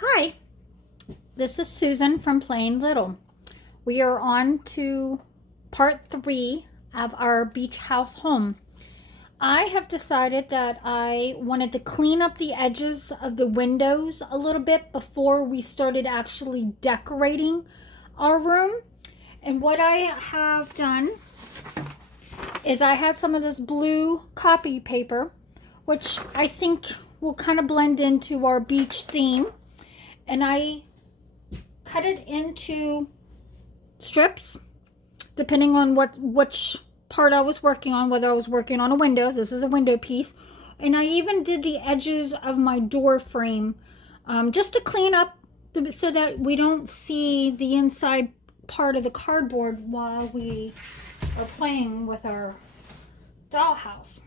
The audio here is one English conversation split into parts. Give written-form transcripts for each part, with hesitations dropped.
Hi, this is Susan from Plain Little. We are on to part 3 of our beach house home. I have decided that I wanted to clean up the edges of the windows a little bit before we started actually decorating our room. And what I have done is I had some of this blue copy paper, which I think will kind of blend into our beach theme. And I cut it into strips depending on which part I was working on, whether I was working on a window. This is a window piece. And I even did the edges of my door frame just to clean up so that we don't see the inside part of the cardboard while we are playing with our dollhouse.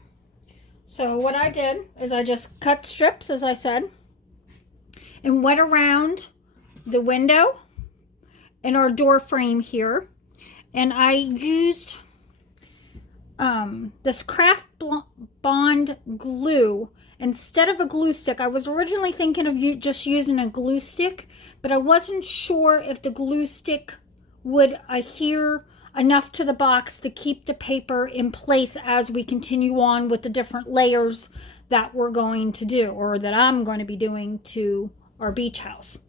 So what I did is I just cut strips, as I said, and went around the window and our door frame here. And I used this Craft Bond glue instead of a glue stick. I was originally thinking of just using a glue stick, but I wasn't sure if the glue stick would adhere enough to the box to keep the paper in place as we continue on with the different layers that we're going to do, or that I'm going to be doing to our beach house.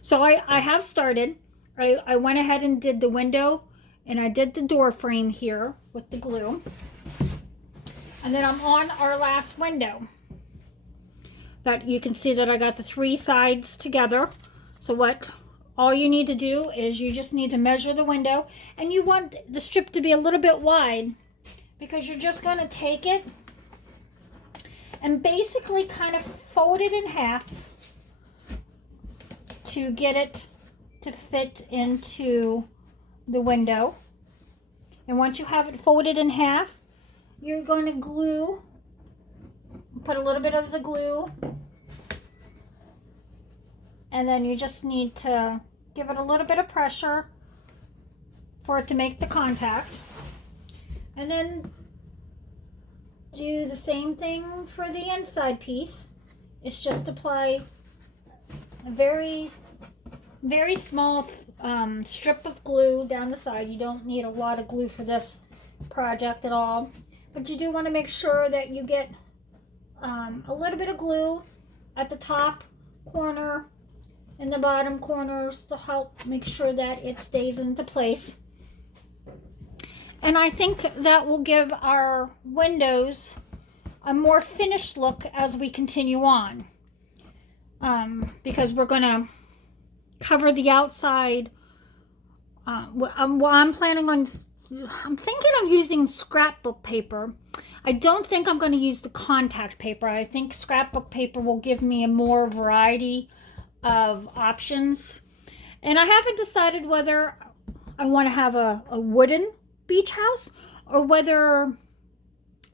So I have started. I went ahead and did the window, and I did the door frame here with the glue. And then I'm on our last window. That you can see that I got the 3 sides together. So all you need to do is you just need to measure the window, and you want the strip to be a little bit wide, because you're just going to take it and basically kind of fold it in half to get it to fit into the window. And once you have it folded in half, you're going to put a little bit of the glue, and then you just need to give it a little bit of pressure for it to make the contact. And then do the same thing for the inside piece. It's just apply a very small strip of glue down the side. You don't need a lot of glue for this project at all, but you do want to make sure that you get a little bit of glue at the top corner and the bottom corners to help make sure that it stays into place. And I think that will give our windows a more finished look as we continue on, because we're going to cover the outside. I'm thinking of using scrapbook paper. I don't think I'm going to use the contact paper. I think scrapbook paper will give me a more variety of options. And I haven't decided whether I want to have a wooden beach house, or whether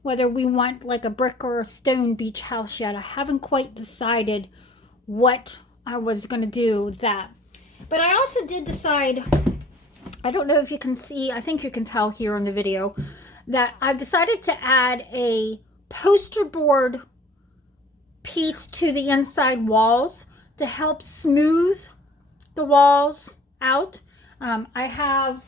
we want like a brick or a stone beach house yet. I haven't quite decided what I was going to do with that. But I also did decide, I don't know if you can see, I think you can tell here in the video, that I decided to add a poster board piece to the inside walls to help smooth the walls out. I have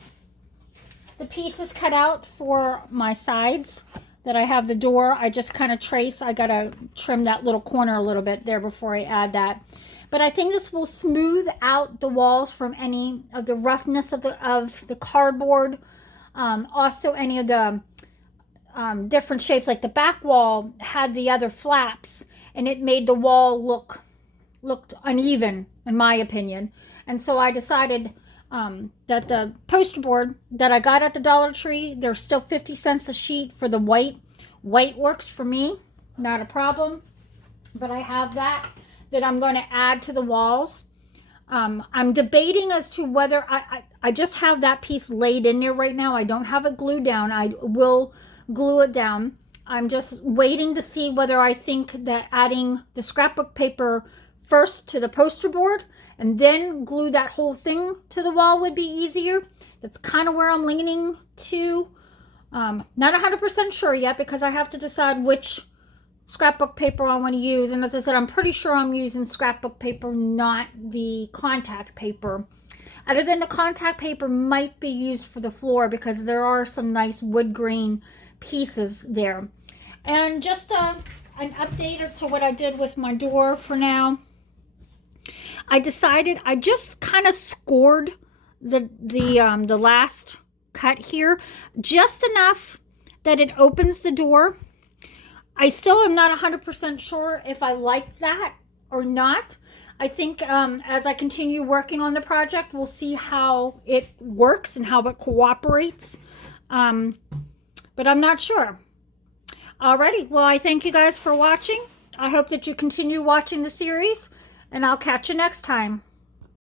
the pieces cut out for my sides that I have the door. I just kind of trace. I gotta trim that little corner a little bit there before I add that. But I think this will smooth out the walls from any of the roughness of the cardboard. Also, any of the different shapes, like the back wall had the other flaps, and it made the wall looked uneven, in my opinion. And so I decided that the poster board that I got at the Dollar Tree, they're still 50 cents a sheet for the white. White works for me, not a problem. But I have that I'm going to add to the walls. I'm debating as to whether I just have that piece laid in there right now. I don't have it glued down. I will glue it down. I'm just waiting to see whether I think that adding the scrapbook paper first to the poster board and then glue that whole thing to the wall would be easier. That's kind of where I'm leaning to. Not 100% sure yet, because I have to decide which scrapbook paper I want to use. And as I said, I'm pretty sure I'm using scrapbook paper, not the contact paper. Other than the contact paper might be used for the floor because there are some nice wood grain pieces there. And just an update as to what I did with my door for now. I decided I just kind of scored the last cut here just enough that it opens the door. I still am not 100% sure if I like that or not. I think as I continue working on the project, we'll see how it works and how it cooperates. But I'm not sure. Alrighty, well, I thank you guys for watching. I hope that you continue watching the series, and I'll catch you next time.